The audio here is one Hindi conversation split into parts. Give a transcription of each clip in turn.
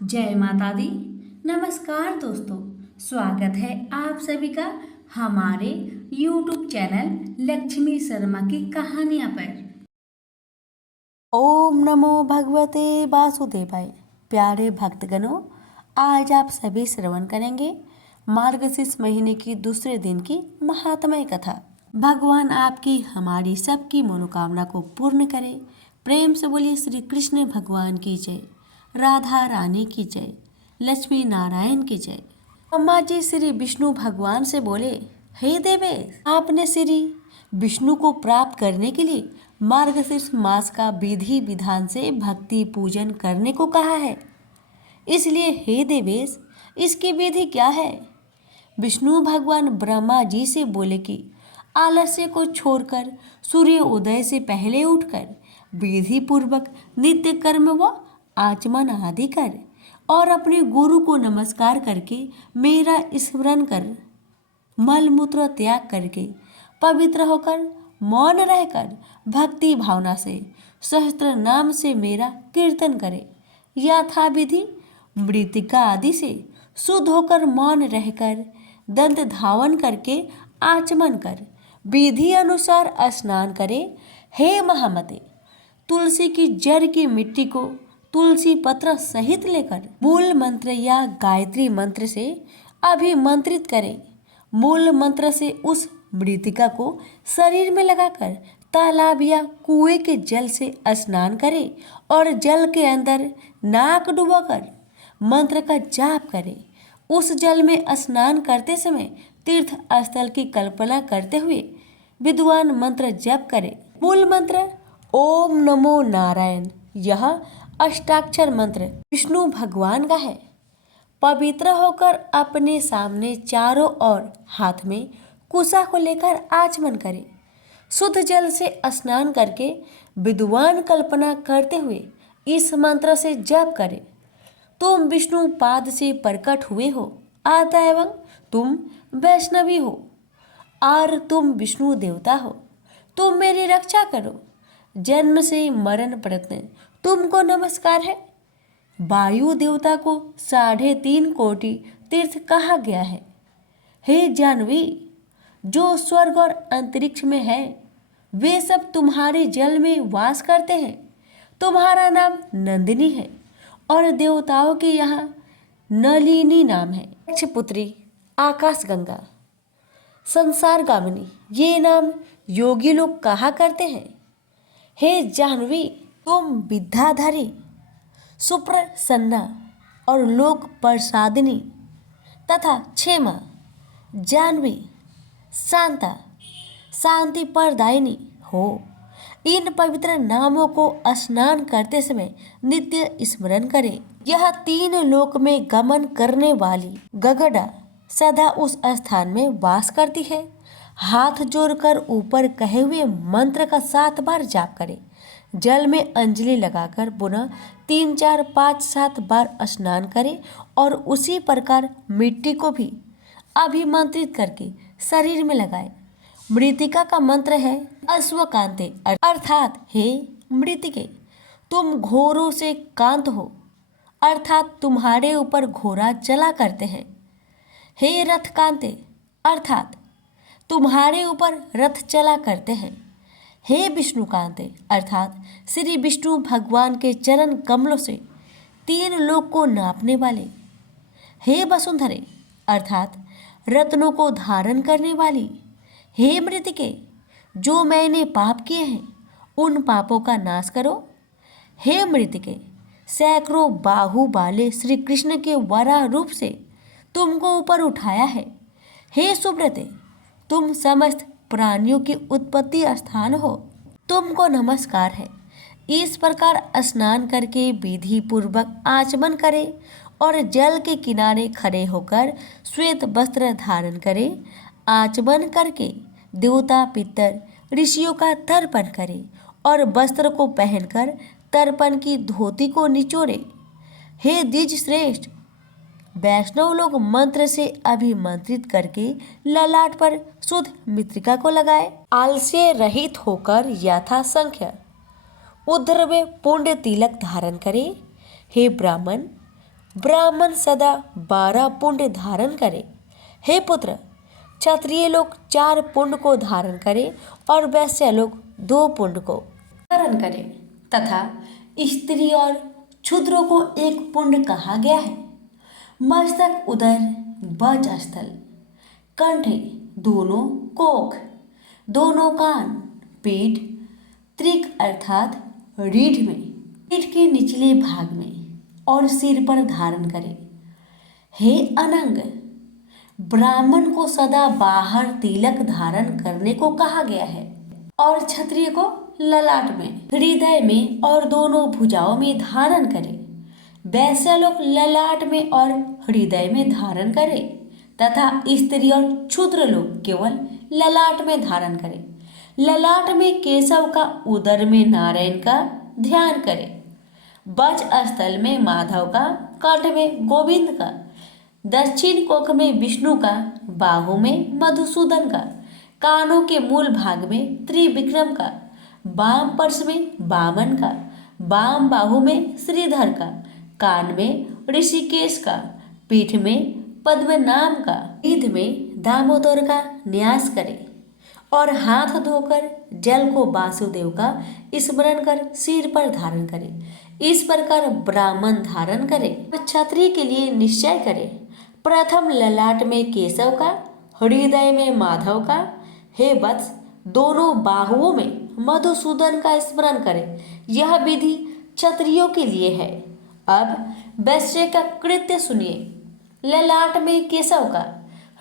जय माता दी। नमस्कार दोस्तों, स्वागत है आप सभी का हमारे YouTube चैनल लक्ष्मी शर्मा की कहानियाँ पर। ओम नमो भगवते वासुदेवाय। प्यारे भक्तगणों, आज आप सभी श्रवण करेंगे मार्गशीर्ष महीने की दूसरे दिन की महात्मय कथा। भगवान आपकी हमारी सबकी मनोकामना को पूर्ण करे। प्रेम से बोलिए श्री कृष्ण भगवान की जय, राधा रानी की जय, लक्ष्मी नारायण की जय। ब्रह्मा जी श्री विष्णु भगवान से बोले, हे देवे, आपने श्री विष्णु को प्राप्त करने के लिए मार्गशीर्ष मास का विधि विधान से भक्ति पूजन करने को कहा है। इसलिए हे देवेश, इसकी विधि क्या है? विष्णु भगवान ब्रह्मा जी से बोले कि आलस्य को छोड़कर सूर्य उदय से पहले उठकर विधि पूर्वक नित्य कर्म व आचमन आदि कर और अपने गुरु को नमस्कार करके मेरा स्मरण कर, मल मूत्र त्याग करके पवित्र होकर मौन रहकर भक्ति भावना से सहस्त्र नाम से मेरा कीर्तन करे। यथा विधि मृतिका आदि से शुद्ध होकर मौन रहकर दंत धावन करके आचमन कर विधि अनुसार स्नान करे। हे महामते, तुलसी की जड़ की मिट्टी को तुलसी पत्र सहित लेकर मूल मंत्र या गायत्री मंत्र से अभिमंत्रित करें। मूल मंत्र से उस मृतिका को शरीर में लगाकर तालाब या कुएं के जल से स्नान करें और जल के अंदर नाक डुबाकर मंत्र का जाप करें। उस जल में स्नान करते समय तीर्थ स्थल की कल्पना करते हुए विद्वान मंत्र जप करें। मूल मंत्र ओम नमो नारायण। यह अष्टाक्षर मंत्र विष्णु भगवान का है। पवित्र होकर अपने सामने चारों ओर हाथ में कुशा को लेकर आचमन करें। शुद्ध जल से स्नान करके विद्वान कल्पना करते हुए इस मंत्र से जप करें। तुम विष्णु पाद से प्रकट हुए हो, अतएव तुम वैष्णवी हो और तुम विष्णु देवता हो। तुम मेरी रक्षा करो। जन्म से मरण प्रयत्न तुमको नमस्कार है। वायु देवता को 3.5 कोटि तीर्थ कहा गया है। हे जानवी, जो स्वर्ग और अंतरिक्ष में है वे सब तुम्हारे जल में वास करते हैं। तुम्हारा नाम नंदिनी है और देवताओं के यहाँ नलिनी नाम है। पुत्री, आकाश गंगा, संसार गामिनी, ये नाम योगी लोग कहा करते हैं। हे जाह्नवी, तुम विद्याधारी, सुप्रसन्ना और लोक प्रसादिनी तथा क्षेमा, जाह्नवी, शांता, शांति प्रदायिनी हो। इन पवित्र नामों को स्नान करते समय नित्य स्मरण करें। यह 3 लोक में गमन करने वाली गगड़ा सदा उस स्थान में वास करती है। हाथ जोड़कर ऊपर कहे हुए मंत्र का 7 बार जाप करें। जल में अंजलि लगाकर पुनः 3, 4, 5, 7 बार स्नान करें और उसी प्रकार मिट्टी को भी अभिमंत्रित करके शरीर में लगाए। मृतिका का मंत्र है अश्वकांते, अर्थात हे मृतिके, तुम घोरों से कांत हो, अर्थात तुम्हारे ऊपर घोड़ा चला करते हैं। हे रथ कांते, अर्थात तुम्हारे ऊपर रथ चला करते हैं। हे विष्णुकांते, अर्थात श्री विष्णु भगवान के चरण कमलों से 3 लोक को नापने वाले। हे वसुंधरे, अर्थात रत्नों को धारण करने वाली। हे मृतिके, जो मैंने पाप किए हैं उन पापों का नाश करो। हे मृतिके, सैकड़ों बाहु वाले श्री कृष्ण के वराह रूप से तुमको ऊपर उठाया है। हे सुब्रते, तुम समस्त प्राणियों की उत्पत्ति स्थान हो, तुमको नमस्कार है। इस प्रकार स्नान करके विधि पूर्वक आचमन करें और जल के किनारे खड़े होकर श्वेत वस्त्र धारण करें। आचमन करके देवता पितर ऋषियों का तर्पण करें और वस्त्र को पहनकर तर्पण की धोती को निचोड़े। हे द्विज श्रेष्ठ, वैष्णव लोग मंत्र से अभिमंत्रित करके ललाट पर शुद्ध मृतिका को लगाए। आलस्य रहित होकर यथा संख्या उद्धर में पुण्य तिलक धारण करे। हे ब्राह्मण, ब्राह्मण सदा 12 पुंड धारण करे। हे पुत्र, क्षत्रिय लोग 4 पुंड को धारण करे और वैश्य लोग 2 पुंड को धारण करे, तथा स्त्री और क्षुद्रों को 1 पुंड कहा गया है। मस्तक, उदर, वक्षस्थल, कंठ, दोनों कोख, दोनों कान, पीठ, त्रिक अर्थात रीढ़ में, पीठ के निचले भाग में और सिर पर धारण करे। हे अनंग, ब्राह्मण को सदा बाहर तिलक धारण करने को कहा गया है और क्षत्रिय को ललाट में, हृदय में और दोनों भुजाओं में धारण करे। वैश्य लोग ललाट में और हृदय में धारण करे तथा स्त्री और क्षुद्र लोग केवल ललाट में धारण करे। ललाट में केशव का, उदर में नारायण का ध्यान करे, वक्षस्थल में माधव का, कंठ में गोविंद का, दक्षिण कोख में विष्णु का, बाहु में मधुसूदन का, कानों के मूल भाग में त्रिविक्रम का, वाम पर्श में वामन का, वाम बाहु में श्रीधर का, कान में ऋषिकेश का, पीठ में पद्मनाभ का, रीढ़ में दामोदर का न्यास करे और हाथ धोकर जल को वासुदेव का स्मरण कर सिर पर धारण करे। इस प्रकार ब्राह्मण धारण करे। क्षत्रिय के लिए निश्चय करे। प्रथम ललाट में केशव का, हृदय में माधव का, हे वत्स, दोनों बाहुओं में मधुसूदन का स्मरण करे। यह विधि क्षत्रियों के लिए है। अब वैश्य का कृत्य सुनिए। ललाट में केशव का,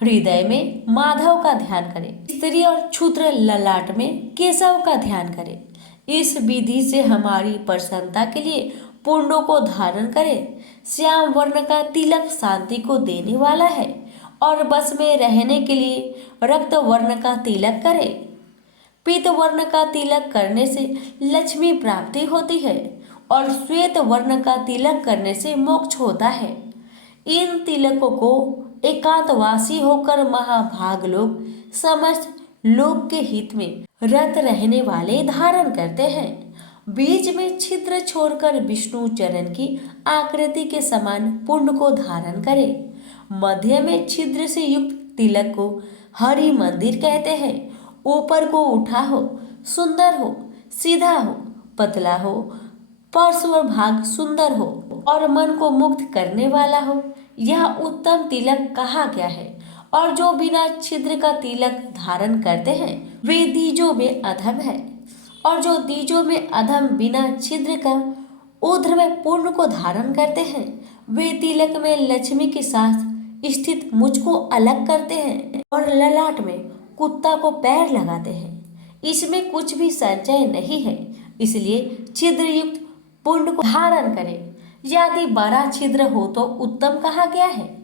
हृदय में माधव का ध्यान करें। स्त्री और क्षुद्र ललाट में केशव का ध्यान करें। इस विधि से हमारी प्रसन्नता के लिए पुंडों को धारण करें। श्याम वर्ण का तिलक शांति को देने वाला है और बस में रहने के लिए रक्त वर्ण का तिलक करें। पीत वर्ण का तिलक करने से लक्ष्मी प्राप्ति होती है और श्वेत वर्ण का तिलक करने से मोक्ष होता है। इन तिलकों को एकांतवासी होकर महाभाग लोग समस्त लोक के हित में रत रहने वाले धारण करते हैं। बीच में छिद्र छोड़कर विष्णु चरण की आकृति के समान पुंड को धारण करे। मध्य में छिद्र से युक्त तिलक को हरि मंदिर कहते हैं। ऊपर को उठा हो, सुंदर हो, सीधा हो, पतला हो, पार्श्व भाग सुंदर हो और मन को मुक्त करने वाला हो, यह उत्तम तिलक कहा गया है। और जो बिना छिद्र का तिलक धारण करते हैं वे दीजों में अधम है, और जो दीजों में अधम बिना छिद्र का ऊर्ध्व में पूर्ण को धारण करते हैं वे तिलक में लक्ष्मी के साथ स्थित मुझ को अलग करते हैं और ललाट में कुत्ता को पैर लगाते हैं। इसमें कुछ भी संचय नहीं है, इसलिए छिद्र युक्त पुंड को धारण करें। यदि बड़ा छिद्र हो तो उत्तम कहा गया है।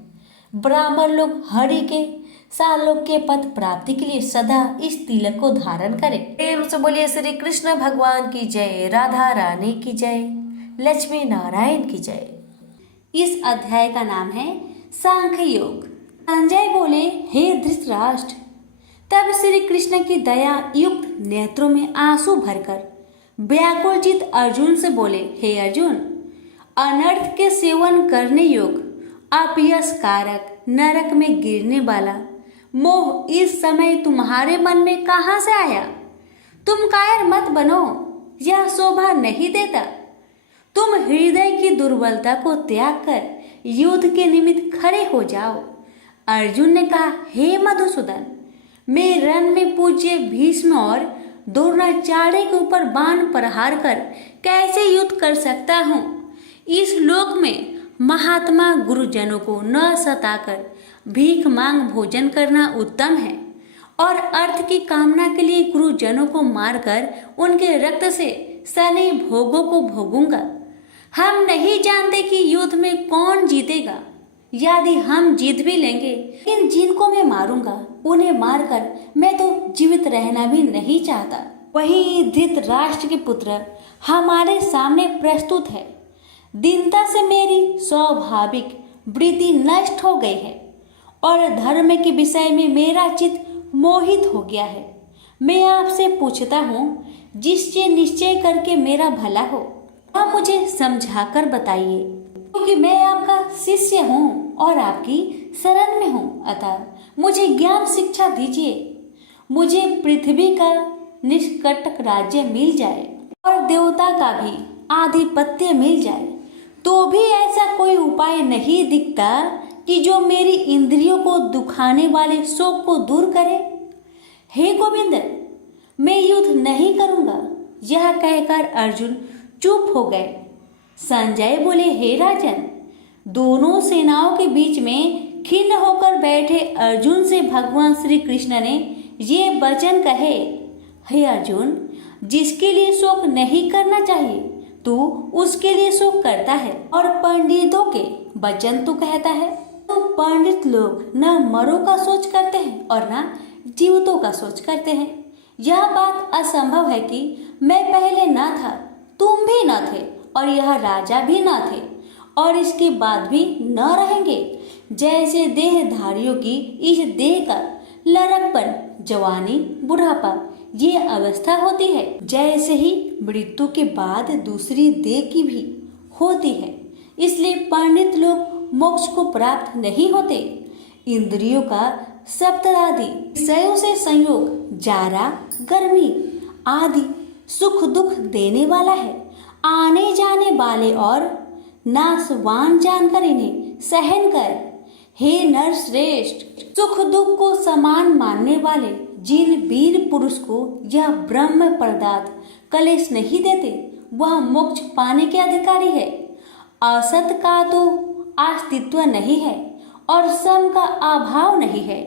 ब्राह्मण लोग हरि के सालोक के पद प्राप्ति के लिए सदा इस तिलक को धारण करें। प्रेम से बोलिए श्री कृष्ण भगवान की जय, राधा रानी की जय, लक्ष्मी नारायण की जय। इस अध्याय का नाम है सांख्य योग। संजय बोले, हे धृतराष्ट्र। तब श्री कृष्ण की दया युक्त नेत्रों में आंसू भरकर व्याकुलचित अर्जुन से बोले, हे अर्जुन, अनर्थ के सेवन करने योग, अपयश कारक, नरक में गिरने वाला मोह इस समय तुम्हारे मन में कहाँ से आया? तुम कायर मत बनो, यह शोभा नहीं देता। तुम हृदय की दुर्बलता को त्याग कर युद्ध के निमित्त खड़े हो जाओ। अर्जुन ने कहा, हे मधुसूदन, मैं रण में पूज्य भीष्म और द्रोणाचार्य के ऊपर बाण प्रहार कर कैसे युद्ध कर सकता हूँ? इस लोक में महात्मा गुरुजनों को न सताकर भीख मांग भोजन करना उत्तम है, और अर्थ की कामना के लिए गुरुजनों को मारकर उनके रक्त से सने भोगों को भोगूंगा। हम नहीं जानते कि युद्ध में कौन जीतेगा। यदि हम जीत भी लेंगे, इन जिनको मैं मारूंगा उन्हें मारकर मैं तो जीवित रहना भी नहीं चाहता। वही धृतराष्ट्र के पुत्र हमारे सामने प्रस्तुत है। दीनता से मेरी स्वाभाविक वृत्ति नष्ट हो गई है और धर्म के विषय में मेरा चित्त मोहित हो गया है। मैं आपसे पूछता हूँ, जिससे निश्चय करके मेरा भला हो वह मुझे समझाकर बताइए, क्योंकि मैं आपका शिष्य हूँ और आपकी शरण में हूँ, अतः मुझे ज्ञान शिक्षा दीजिए। मुझे पृथ्वी का निष्कंटक राज्य मिल जाए और देवता का भी आधिपत्य मिल जाए, तो भी ऐसा कोई उपाय नहीं दिखता कि जो मेरी इंद्रियों को दुखाने वाले शोक को दूर करे। हे गोविंद, मैं युद्ध नहीं करूंगा। यह कहकर अर्जुन चुप हो गए। संजय बोले, हे राजन, दोनों सेनाओं के बीच में खिन्न होकर बैठे अर्जुन से भगवान श्री कृष्ण ने ये वचन कहे, हे अर्जुन, जिसके लिए शोक नहीं करना चाहिए तू उसके लिए शोक करता है, और पंडितों के वचन तू कहता है। तो पंडित लोग न मरों का सोच करते हैं और न जीवितों का सोच करते हैं। यह बात असंभव है कि मैं पहले न था, तुम भी न थे, और यह राजा भी न थे, और इसके बाद भी न रहेंगे। जैसे देहधारियों की इस देह का लड़कपन, जवानी, बुढ़ापा ये अवस्था होती है, जैसे ही मृत्यु के बाद दूसरी देह की भी होती है। इसलिए पंडित लोग मोक्ष को प्राप्त नहीं होते। इंद्रियों का सप्तरादि विषयों से संयोग, जारा, गर्मी आदि सुख दुख देने वाला है। आने जाने वाले और नाशवान जानकर इन्हें सहन कर। हे नर श्रेष्ठ, सुख दुख को समान मानने वाले जिन वीर पुरुष को यह ब्रह्म पदार्थ कलेश नहीं देते, वह मोक्ष पाने के अधिकारी है। असत का तो अस्तित्व नहीं है और सम का अभाव नहीं है।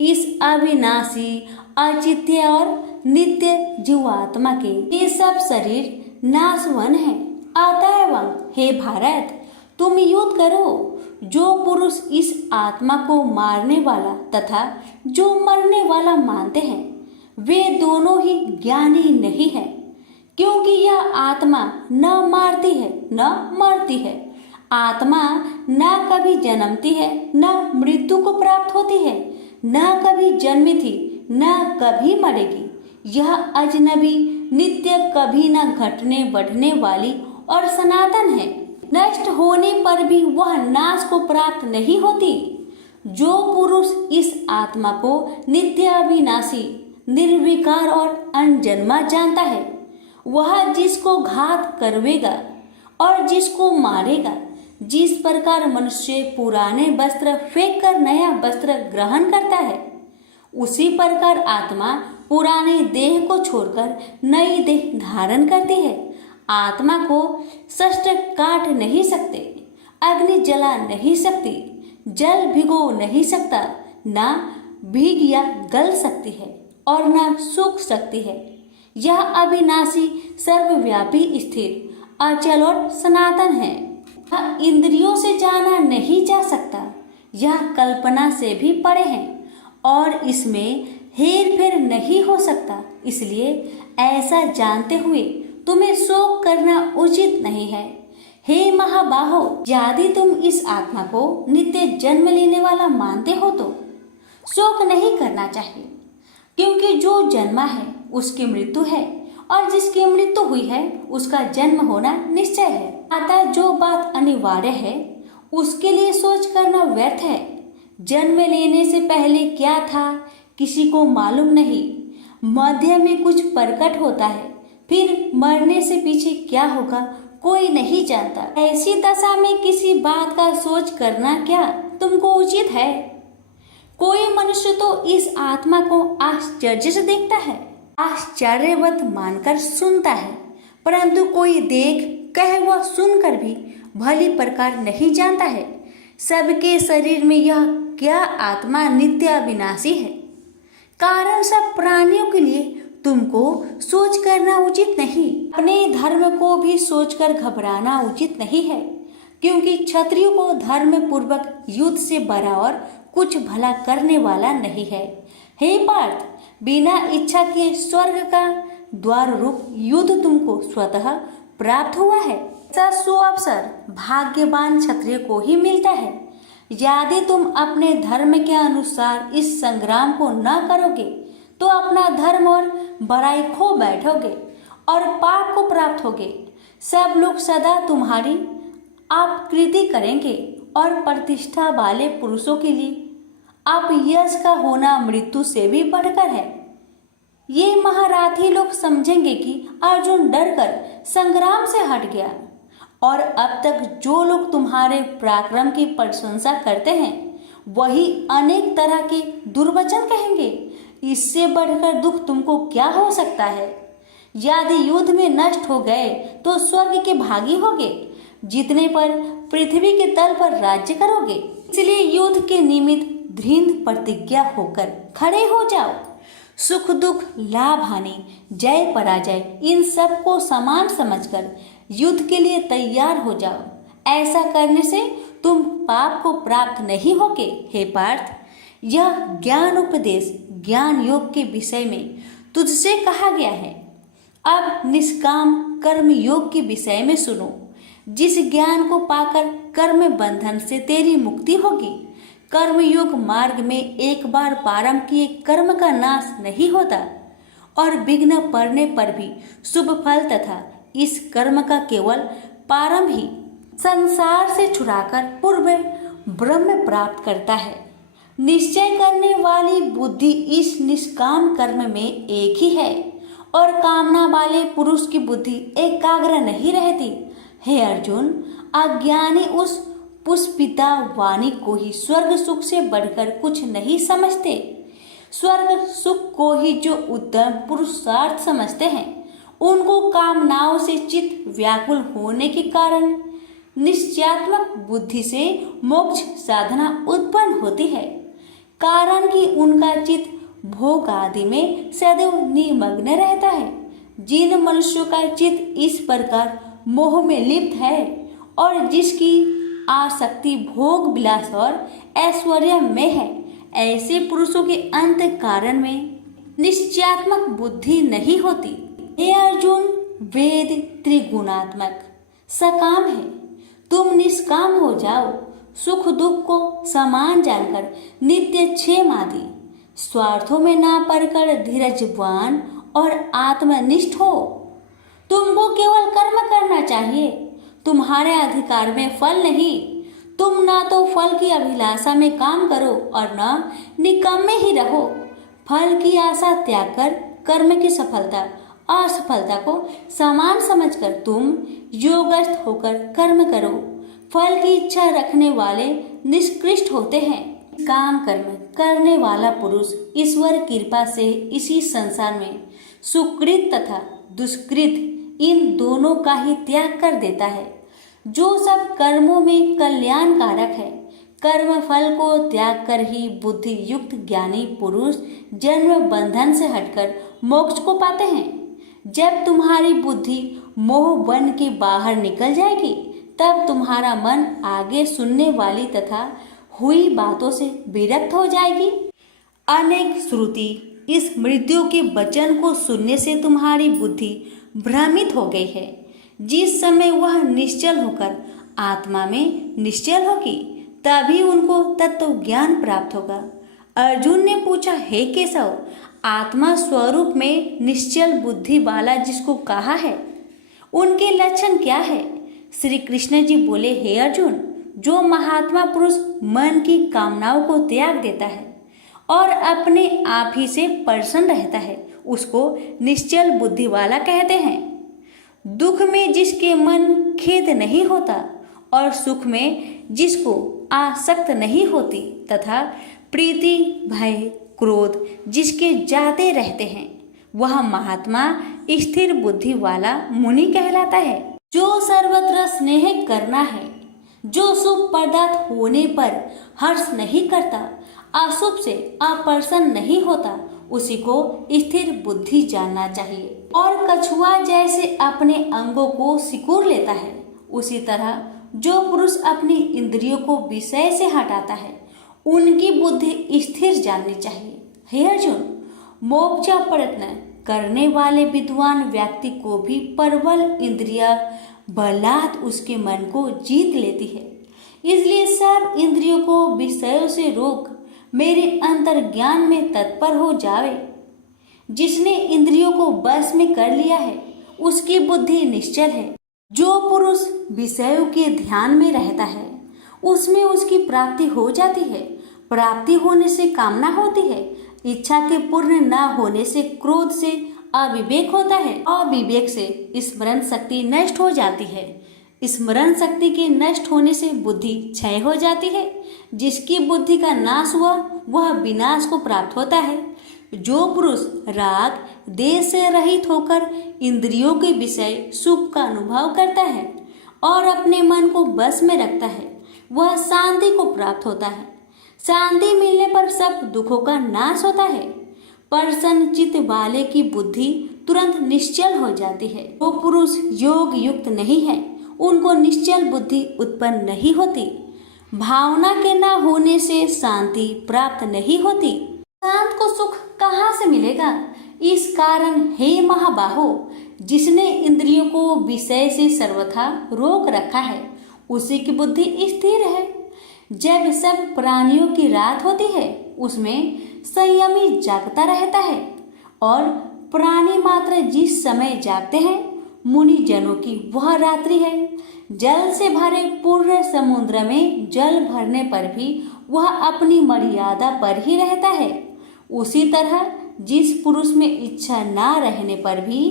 इस अविनाशी, अचित्य और नित्य जीवात्मा के ये सब शरीर नाशवन है। अतएव हे भारत, तुम युद्ध करो। जो पुरुष इस आत्मा को मारने वाला तथा जो मरने वाला मानते हैं, वे दोनों ही ज्ञानी नहीं है, क्योंकि यह आत्मा न मारती है न मरती है। आत्मा न कभी जन्मती है न मृत्यु को प्राप्त होती है, न कभी जन्मी थी न कभी मरेगी। यह अजनबी, नित्य, कभी न घटने बढ़ने वाली और सनातन है। नष्ट होने पर भी वह नाश को प्राप्त नहीं होती। जो पुरुष इस आत्मा को नित्य, अविनाशी, निर्विकार और अनजन्मा जानता है, वह जिसको घात करवेगा और जिसको मारेगा, जिस प्रकार मनुष्य पुराने वस्त्र फेंक कर नया वस्त्र ग्रहण करता है, उसी प्रकार आत्मा पुराने देह को छोड़कर नई देह धारण करती है। आत्मा को शस्त्र काट नहीं सकते, अग्नि जला नहीं सकती, जल भिगो नहीं सकता, ना भीग या गल सकती है और ना सूख सकती है। यह अविनाशी, सर्वव्यापी, स्थिर, अचल और सनातन है। यह इंद्रियों से जाना नहीं जा सकता। यह कल्पना से भी परे है और इसमें हेर फेर नहीं हो सकता। इसलिए ऐसा जानते हुए तुम्हें शोक करना उचित नहीं है। हे महाबाहो, यदि तुम इस आत्मा को नित्य जन्म लेने वाला मानते हो तो शोक नहीं करना चाहिए, क्योंकि जो जन्मा है उसकी मृत्यु है और जिसकी मृत्यु हुई है उसका जन्म होना निश्चय है। अतः जो बात अनिवार्य है उसके लिए सोच करना व्यर्थ है। जन्म लेने से पहले क्या था किसी को मालूम नहीं, मध्य में कुछ प्रकट होता है, फिर मरने से पीछे क्या होगा कोई नहीं जानता। ऐसी दशा में किसी बात का सोच करना क्या तुमको उचित है? कोई मनुष्य तो इस आत्मा को आश्चर्य से देखता है, आश्चर्यवत मानकर सुनता है, परंतु कोई देख कहे व सुनकर भी भली प्रकार नहीं जानता है सबके शरीर में यह क्या आत्मा नित्य अविनाशी है। कारण सब प्राणियों के लिए तुमको सोच करना उचित नहीं। अपने धर्म को भी सोचकर घबराना उचित नहीं है, क्योंकि क्षत्रियो को धर्म पूर्वक युद्ध से बड़ा और कुछ भला करने वाला नहीं है। हे पार्थ, बिना इच्छा के स्वर्ग का द्वार रूप युद्ध तुमको स्वतः प्राप्त हुआ है। ऐसा सुअवसर भाग्यवान क्षत्रिय को ही मिलता है। यदि तुम अपने धर्म के अनुसार इस संग्राम को न करोगे तो अपना धर्म और बड़ाई खो बैठोगे और पाप को प्राप्त होगे। सब लोग सदा तुम्हारी आपकृति करेंगे और प्रतिष्ठा वाले पुरुषों के लिए अब यश का होना मृत्यु से भी बढ़कर है। ये महारथी लोग समझेंगे कि अर्जुन डरकर संग्राम से हट गया, और अब तक जो लोग तुम्हारे पराक्रम की प्रशंसा करते हैं वही अनेक तरह के दुर्वचन कहेंगे। इससे बढ़कर दुख तुमको क्या हो सकता है? यदि युद्ध में नष्ट हो गए तो स्वर्ग के भागी होगे, जीतने पर पृथ्वी के तल पर राज्य करोगे। इसलिए युद्ध के निमित्त दृढ़ प्रतिज्ञा होकर खड़े हो जाओ। सुख दुख, लाभ हानि, जय पराजय, इन सब को समान समझकर युद्ध के लिए तैयार हो जाओ। ऐसा करने से तुम पाप को प्राप्त नहीं होगे। हे पार्थ, यह ज्ञान उपदेश ज्ञान योग के विषय में तुझसे कहा गया है। अब निष्काम कर्म योग के विषय में सुनो। जिस ज्ञान को पाकर कर्म बंधन से तेरी मुक्ति होगी। कर्म योग मार्ग में एक बार प्रारंभ किए कर्म का नाश नहीं होता, और विघ्न पड़ने पर भी शुभ फल तथा इस कर्म का केवल प्रारंभ ही संसार से छुड़ाकर पूर्व ब्रह्म प्राप्त करता है। निश्चय करने वाली बुद्धि इस निष्काम कर्म में एक ही है, और कामना वाले पुरुष की बुद्धि एकाग्र नहीं रहती। हे अर्जुन, अज्ञानी उस पुष्पिता वाणी को ही स्वर्ग सुख से बढ़कर कुछ नहीं समझते। स्वर्ग सुख को ही जो उत्तम पुरुषार्थ समझते हैं, उनको कामनाओं से चित्त व्याकुल होने के कारण निश्चयात्मक बुद्धि से मोक्ष साधना उत्पन्न होती है। कारण कि उनका चित्त भोग आदि में सदैव निमग्न रहता है। जिन मनुष्यों का चित्त इस प्रकार मोह में लिप्त है और जिसकी आसक्ति भोग विलास और ऐश्वर्य में है, ऐसे पुरुषों के अंत कारण में निश्चयात्मक बुद्धि नहीं होती। हे अर्जुन, वेद त्रिगुणात्मक सकाम है, तुम निष्काम हो जाओ। सुख दुख को समान जानकर नित्य क्षेम आदि स्वार्थों में ना पड़कर धीरजवान और आत्मनिष्ठ हो। तुमको केवल कर्म करना चाहिए, तुम्हारे अधिकार में फल नहीं। तुम ना तो फल की अभिलाषा में काम करो और न निकम्मे ही रहो। फल की आशा त्याग कर कर्म की सफलता असफलता को समान समझकर तुम योगस्थ होकर कर्म करो। फल की इच्छा रखने वाले निष्कृष्ट होते हैं। काम कर्म करने वाला पुरुष ईश्वर कृपा से इसी संसार में सुकृत तथा दुष्कृत इन दोनों का ही त्याग कर देता है। जो सब कर्मों में कल्याणकारक है, कर्म फल को त्याग कर ही बुद्धि युक्त ज्ञानी पुरुष जन्म बंधन से हटकर मोक्ष को पाते हैं। जब तुम्हारी बुद्धि मोह बन के बाहर निकल जाएगी, तब तुम्हारा मन आगे सुनने वाली तथा हुई बातों से विरक्त हो जाएगी। अनेक श्रुति इस मृत्यु के वचन को सुनने से तुम्हारी बुद्धि भ्रमित हो गई है। जिस समय वह निश्चल होकर आत्मा में निश्चल होगी, तभी उनको तत्व ज्ञान प्राप्त होगा। अर्जुन ने पूछा, हे केशव, आत्मा स्वरूप में निश्चल बुद्धि वाला जिसको कहा है, उनके लक्षण क्या है? श्री कृष्ण जी बोले, हे अर्जुन, जो महात्मा पुरुष मन की कामनाओं को त्याग देता है और अपने आप ही से प्रसन्न रहता है, उसको निश्चल बुद्धि वाला कहते हैं। दुख में जिसके मन खेद नहीं होता और सुख में जिसको आसक्त नहीं होती तथा प्रीति भय क्रोध जिसके जाते रहते हैं, वह महात्मा स्थिर बुद्धि वाला मुनि कहलाता है। जो सर्वत्र स्नेह करना है, जो शुभ पदार्थ होने पर हर्ष नहीं करता, अशुभ से अप्रसन्न नहीं होता, उसी को स्थिर बुद्धि जानना चाहिए। और कछुआ जैसे अपने अंगों को सिकुड़ लेता है, उसी तरह जो पुरुष अपनी इंद्रियों को विषय से हटाता है, उनकी बुद्धि स्थिर जाननी चाहिए। हे अर्जुन, मोक्ष प्रयत्न करने वाले विद्वान व्यक्ति को भी प्रबल इंद्रिया बलात् उसके मन को जीत लेती है। इसलिए सब इंद्रियों को विषयों से रोक मेरे अंतर ज्ञान में तत्पर हो जावे। जिसने इंद्रियों को बस में कर लिया है, उसकी बुद्धि निश्चल है। जो पुरुष विषयों के ध्यान में रहता है, उसमें उसकी प्राप्ति हो जाती है। प्राप्ति होने से कामना होती है। इच्छा के पूर्ण न होने से क्रोध से अविवेक होता है। अविवेक से स्मरण शक्ति नष्ट हो जाती है। स्मरण शक्ति के नष्ट होने से बुद्धि क्षय हो जाती है। जिसकी बुद्धि का नाश हुआ वह विनाश को प्राप्त होता है। जो पुरुष राग देश से रहित होकर इंद्रियों के विषय सुख का अनुभव करता है और अपने मन को बस में रखता है वह शांति को प्राप्त होता है। शांति मिलने पर सब दुखों का नाश होता है। प्रसन्न चित्त वाले की बुद्धि तुरंत निश्चल हो जाती है। जो पुरुष योग युक्त नहीं है उनको निश्चल बुद्धि उत्पन्न नहीं होती। भावना के न होने से शांति प्राप्त नहीं होती। शांत को सुख कहाँ से मिलेगा? इस कारण हे महाबाहो, जिसने इंद्रियों को विषय से सर्वथा रोक रखा है उसी की बुद्धि स्थिर है। जब सब प्राणियों की रात होती है उसमें संयमी जागता रहता है और प्राणी मात्र जिस समय जागते हैं मुनि जनों की वह रात्रि है। जल से भरे पूर्ण समुद्र में जल भरने पर भी वह अपनी मर्यादा पर ही रहता है। उसी तरह जिस पुरुष में इच्छा ना रहने पर भी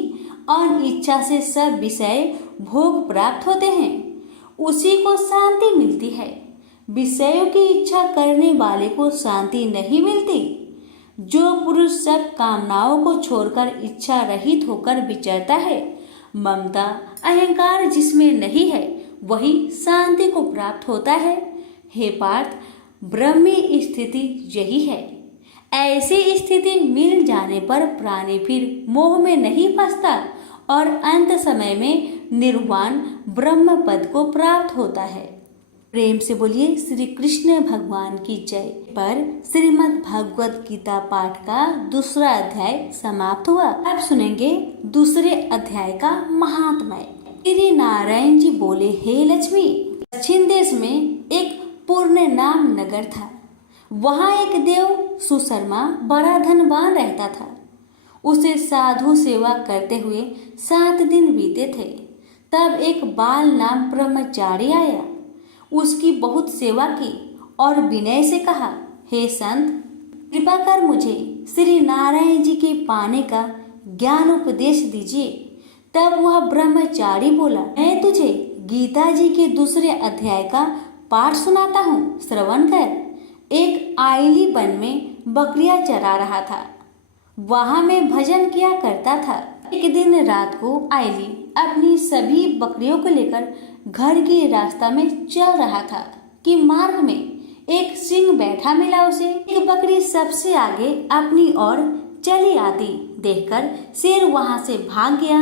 अनिच्छा से सब विषय भोग प्राप्त होते हैं उसी को शांति मिलती है। विषयों की इच्छा करने वाले को शांति नहीं मिलती। जो पुरुष सब कामनाओं को छोड़कर इच्छा रहित होकर विचरता है, ममता अहंकार जिसमें नहीं है वही शांति को प्राप्त होता है। हे पार्थ, ब्रह्मी स्थिति यही है। ऐसी स्थिति मिल जाने पर प्राणी फिर मोह में नहीं फंसता और अंत समय में निर्वाण ब्रह्म पद को प्राप्त होता है। प्रेम से बोलिए श्री कृष्ण भगवान की जय। पर श्रीमद् भगवत गीता पाठ का दूसरा अध्याय समाप्त हुआ। अब सुनेंगे दूसरे अध्याय का महात्म्य। श्री नारायण जी बोले, हे लक्ष्मी, दक्षिण देश में एक पूर्ण नाम नगर था। वहाँ एक देव सुशर्मा बड़ा धनवान रहता था। उसे साधु सेवा करते हुए 7 दिन बीते थे। तब एक बाल नाम ब्रह्मचारी आया। उसकी बहुत सेवा की और विनय से कहा, हे संत, कृपा कर मुझे श्री नारायण जी के पाने का ज्ञान उपदेश दीजिए। तब वह ब्रह्मचारी बोला, मैं तुझे गीता जी के दूसरे अध्याय का पाठ सुनाता हूँ, श्रवण कर। एक आइली वन में बकरियां चरा रहा था। वहां मैं भजन किया करता था। एक दिन रात को आइली अपनी सभी बकरियों को लेकर घर के रास्ता में चल रहा था कि मार्ग में एक सिंह बैठा मिला उसे। एक बकरी सबसे आगे अपनी ओर चली आती देखकर शेर वहां से भाग गया।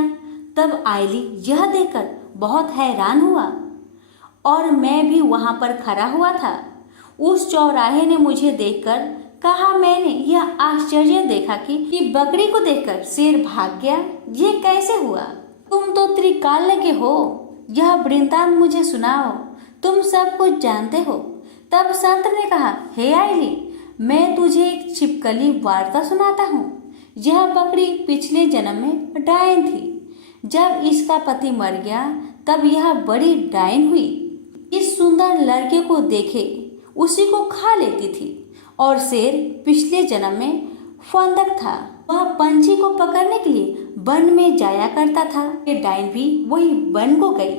तब आइली यह देखकर बहुत हैरान हुआ और मैं भी वहां पर खड़ा हुआ था। उस चौराहे ने मुझे देखकर कहा, मैंने यह आश्चर्य देखा कि बकरी को देखकर शेर भाग गया। ये कैसे हुआ? तुम तो त्रिकाल के हो, यह वृत्तांत मुझे सुनाओ, तुम सब कुछ जानते हो। तब संत ने कहा, हे आइली, मैं तुझे एक छिपकली वार्ता सुनाता हूँ। यह बकरी पिछले जन्म में डायन थी। जब इसका पति मर गया तब यह बड़ी डायन हुई। इस सुंदर लड़के को देखे उसी को खा लेती थी। और शेर पिछले जन्म में फंदक था। वह पंछी को पकड़ने के लिए वन में जाया करता था। ये डायन भी वही वन को गई।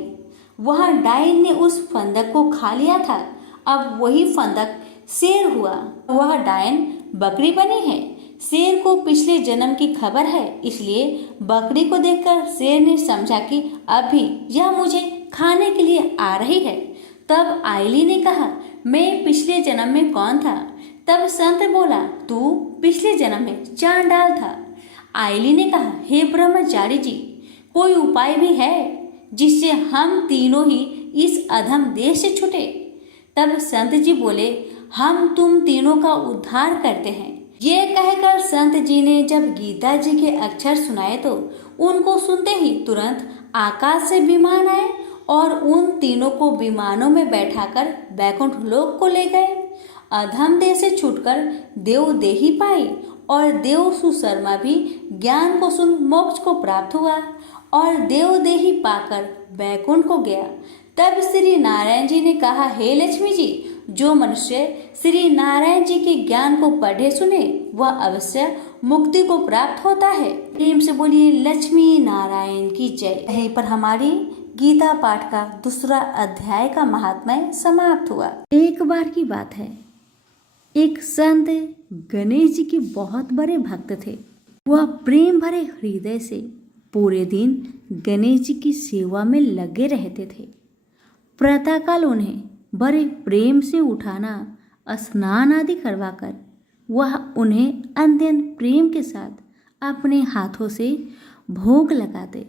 वह डायन ने उस फंदक को खा लिया था। अब वही फंदक शेर हुआ। वह डायन बकरी बनी है। शेर को पिछले जन्म की खबर है, इसलिए बकरी को देखकर शेर ने समझा कि अभी यह मुझे खाने के लिए आ रही है। तब आइली ने कहा, मैं पिछले जन्म में कौन था? तब संत बोला, तू पिछले जन्म में चांडाल था। आइली ने कहा, हे ब्रह्मचारी जी, कोई उपाय भी है जिससे हम तीनों ही इस अधम देश से छूटे? तब संत जी बोले, हम तुम तीनों का उद्धार करते हैं। ये कहकर संत जी ने जब गीता जी के अक्षर सुनाए तो उनको सुनते ही तुरंत आकाश से विमान आए और उन तीनों को विमानों में बैठाकर बैकुंठ लोक को ले गए। अधम देह से छूटकर देव देही पाई और देव सुशर्मा भी ज्ञान को सुन मोक्ष को प्राप्त हुआ और देव देही पाकर बैकुंठ को गया। तब श्री नारायण जी ने कहा, हे लक्ष्मी जी, जो मनुष्य श्री नारायण जी के ज्ञान को पढ़े सुने वह अवश्य मुक्ति को प्राप्त होता है। प्रेम से बोलिए लक्ष्मी नारायण की जय। यहीं पर हमारी गीता पाठ का दूसरा अध्याय का महात्म्य समाप्त हुआ। एक बार की बात है, एक संत गणेश जी के बहुत बड़े भक्त थे। वह प्रेम भरे हृदय से पूरे दिन गणेश जी की सेवा में लगे रहते थे। प्रातःकाल उन्हें बड़े प्रेम से उठाना, स्नान आदि करवाकर वह उन्हें अत्यंत प्रेम के साथ अपने हाथों से भोग लगाते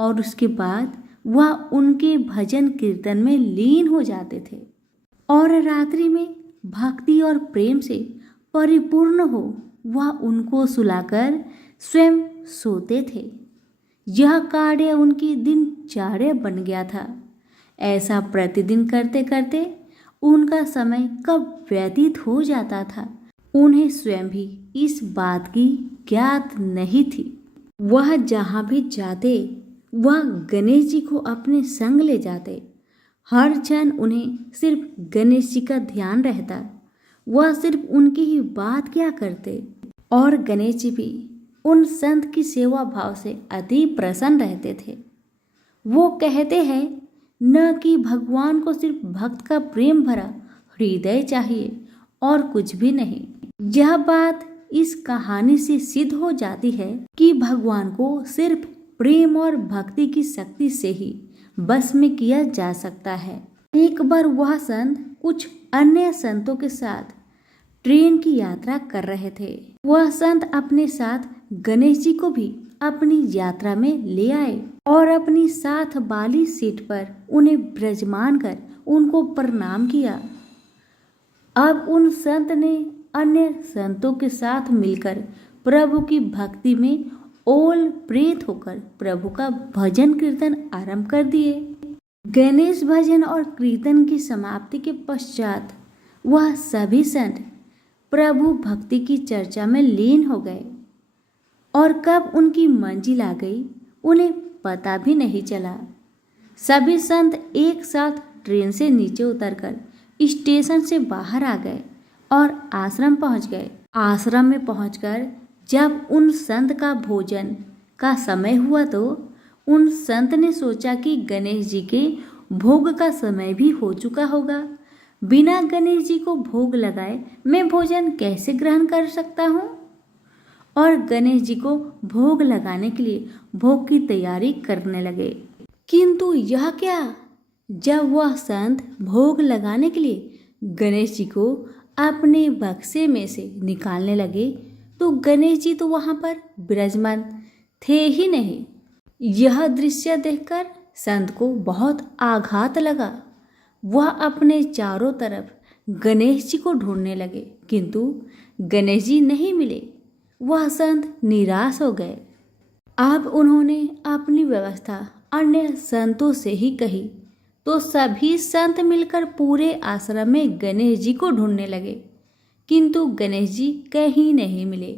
और उसके बाद वह उनके भजन कीर्तन में लीन हो जाते थे और रात्रि में भक्ति और प्रेम से परिपूर्ण हो वह उनको सुलाकर स्वयं सोते थे। यह कार्य उनकी दिनचर्या बन गया था। ऐसा प्रतिदिन करते करते उनका समय कब व्यतीत हो जाता था उन्हें स्वयं भी इस बात की ज्ञात नहीं थी। वह जहाँ भी जाते वह गणेश जी को अपने संग ले जाते। हर क्षण उन्हें सिर्फ गणेश जी का ध्यान रहता। वह सिर्फ उनकी ही बात क्या करते और गणेश जी भी उन संत की सेवा भाव से अति प्रसन्न रहते थे। वो कहते हैं न कि भगवान को सिर्फ भक्त का प्रेम भरा हृदय चाहिए और कुछ भी नहीं। यह बात इस कहानी से सिद्ध हो जाती है कि भगवान को सिर्फ प्रेम और भक्ति की शक्ति से ही बस में किया जा सकता है। एक बार वह संत कुछ अन्य संतों के साथ ट्रेन की यात्रा कर रहे थे। वह संत अपने साथ गणेश जी को भी अपनी यात्रा में ले आए और अपनी साथ वाली सीट पर उन्हें विराजमान कर उनको प्रणाम किया। अब उन संत ने अन्य संतों के साथ मिलकर प्रभु की भक्ति में ओल प्रेत होकर प्रभु का भजन कीर्तन आरंभ कर दिए। गणेश भजन और कीर्तन की समाप्ति के पश्चात वह सभी संत प्रभु भक्ति की चर्चा में लीन हो गए और कब उनकी मंजिल आ गई उन्हें पता भी नहीं चला। सभी संत एक साथ ट्रेन से नीचे उतरकर स्टेशन से बाहर आ गए और आश्रम पहुंच गए। आश्रम में पहुंचकर जब उन संत का भोजन का समय हुआ तो उन संत ने सोचा कि गणेश जी के भोग का समय भी हो चुका होगा। बिना गणेश जी को भोग लगाए मैं भोजन कैसे ग्रहण कर सकता हूँ? और गणेश जी को भोग लगाने के लिए भोग की तैयारी करने लगे। किंतु यह क्या, जब वह संत भोग लगाने के लिए गणेश जी को अपने बक्से में से निकालने लगे तो गणेश जी तो वहां पर विराजमान थे ही नहीं। यह दृश्य देखकर संत को बहुत आघात लगा। वह अपने चारों तरफ गणेश जी को ढूंढने लगे किंतु गणेश जी नहीं मिले। वह संत निराश हो गए। अब उन्होंने अपनी व्यवस्था अन्य संतों से ही कही तो सभी संत मिलकर पूरे आश्रम में गणेश जी को ढूंढने लगे किंतु गणेश जी कहीं नहीं मिले।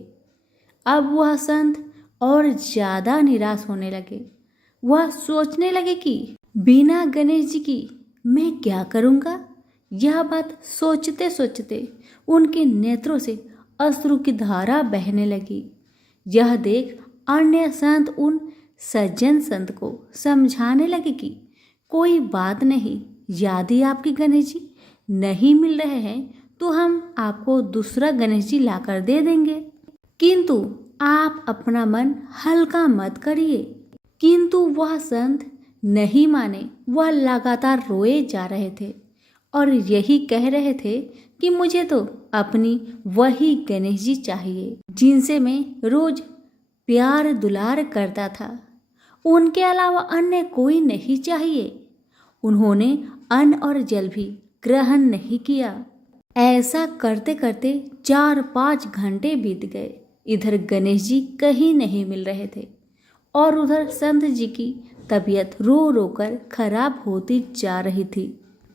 अब वह संत और ज्यादा निराश होने लगे। वह सोचने लगे कि बिना गणेश जी की मैं क्या करूँगा। यह बात सोचते सोचते उनके नेत्रों से अश्रु की धारा बहने लगी। यह देख अन्य संत उन सज्जन संत को समझाने लगे कि कोई बात नहीं, यदि आपके गणेश जी नहीं मिल रहे हैं तो हम आपको दूसरा गणेश जी लाकर दे देंगे, किंतु आप अपना मन हल्का मत करिए। किंतु वह संत नहीं माने। वह लगातार रोए जा रहे थे और यही कह रहे थे कि मुझे तो अपनी वही गणेश जी चाहिए जिनसे मैं रोज प्यार दुलार करता था। उनके अलावा अन्य कोई नहीं चाहिए। उन्होंने अन्न और जल भी ग्रहण नहीं किया। ऐसा करते करते 4-5 घंटे बीत गए। इधर गणेश जी कहीं नहीं मिल रहे थे और उधर संत जी की तबीयत रो रो कर खराब होती जा रही थी।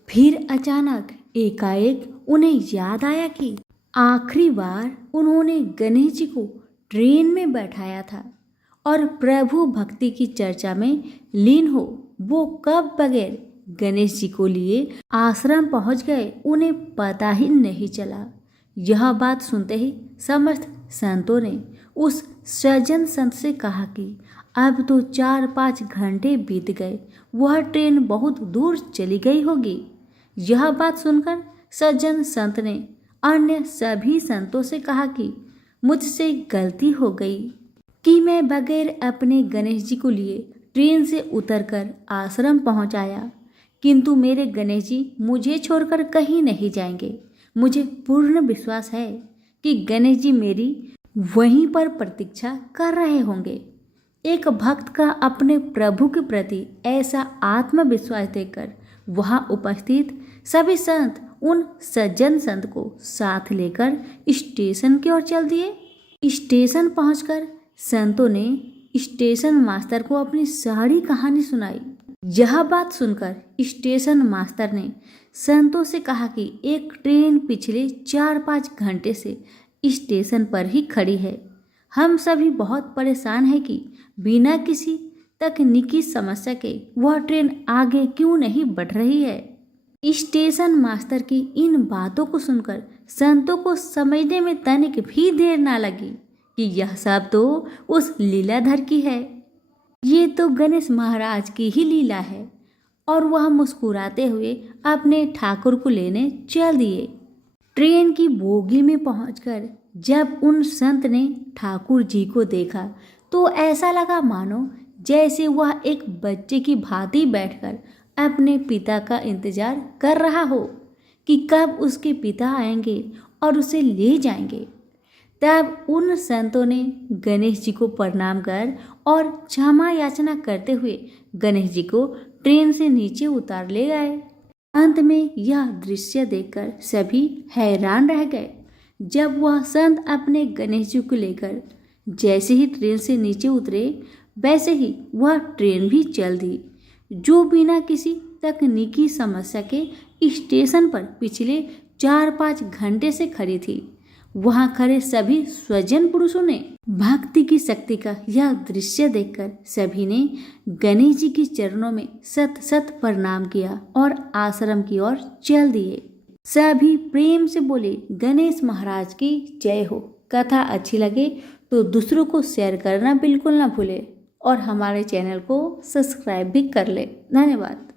फिर अचानक एकाएक उन्हें याद आया कि आखिरी बार उन्होंने गणेश जी को ट्रेन में बैठाया था और प्रभु भक्ति की चर्चा में लीन हो वो कब बगैर गणेश जी को लिए आश्रम पहुंच गए, उन्हें पता ही नहीं चला। यह बात सुनते ही समस्त संतों ने उस सज्जन संत से कहा कि अब तो 4-5 घंटे बीत गए, वह ट्रेन बहुत दूर चली गई होगी। यह बात सुनकर सज्जन संत ने अन्य सभी संतों से कहा कि मुझसे गलती हो गई कि मैं बगैर अपने गणेश जी को लिए ट्रेन से उतरकर आश्रम पहुंच आया, किंतु मेरे गणेश जी मुझे छोड़कर कहीं नहीं जाएंगे। मुझे पूर्ण विश्वास है कि गणेश जी मेरी वहीं पर प्रतीक्षा कर रहे होंगे। एक भक्त का अपने प्रभु के प्रति ऐसा आत्मविश्वास देखकर वहां उपस्थित सभी संत उन सज्जन संत को साथ लेकर स्टेशन की ओर चल दिए। स्टेशन पहुंचकर संतों ने स्टेशन मास्टर को अपनी सारी कहानी सुनाई। यह बात सुनकर स्टेशन मास्टर ने संतों से कहा कि एक ट्रेन पिछले 4-5 घंटे से स्टेशन पर ही खड़ी है। हम सभी बहुत परेशान हैं कि बिना किसी तकनीकी समस्या के वह ट्रेन आगे क्यों नहीं बढ़ रही है। स्टेशन मास्टर की इन बातों को सुनकर संतों को समझने में तनिक भी देर ना लगी कि यह सब तो उस लीलाधर की है, ये तो गणेश महाराज की ही लीला है। और वह मुस्कुराते हुए अपने ठाकुर को लेने चल दिए। ट्रेन की बोगी में पहुंचकर जब उन संत ने ठाकुर जी को देखा तो ऐसा लगा मानो जैसे वह एक बच्चे की भांति बैठकर अपने पिता का इंतजार कर रहा हो कि कब उसके पिता आएंगे और उसे ले जाएंगे। तब उन संतों ने गणेश जी को प्रणाम कर और क्षमा याचना करते हुए गणेश जी को ट्रेन से नीचे उतार ले गए। अंत में यह दृश्य देखकर सभी हैरान रह गए। जब वह संत अपने गणेश जी को लेकर जैसे ही ट्रेन से नीचे उतरे, वैसे ही वह ट्रेन भी चल दी, जो बिना किसी तकनीकी समस्या के स्टेशन पर पिछले 4-5 घंटे से खड़ी थी। वहां खड़े सभी स्वजन पुरुषों ने भक्ति की शक्ति का यह दृश्य देखकर सभी ने गणेश जी के चरणों में सत सत प्रणाम किया और आश्रम की ओर चल दिए। सभी प्रेम से बोले, गणेश महाराज की जय हो। कथा अच्छी लगे तो दूसरों को शेयर करना बिल्कुल ना भूले और हमारे चैनल को सब्सक्राइब भी कर ले। धन्यवाद।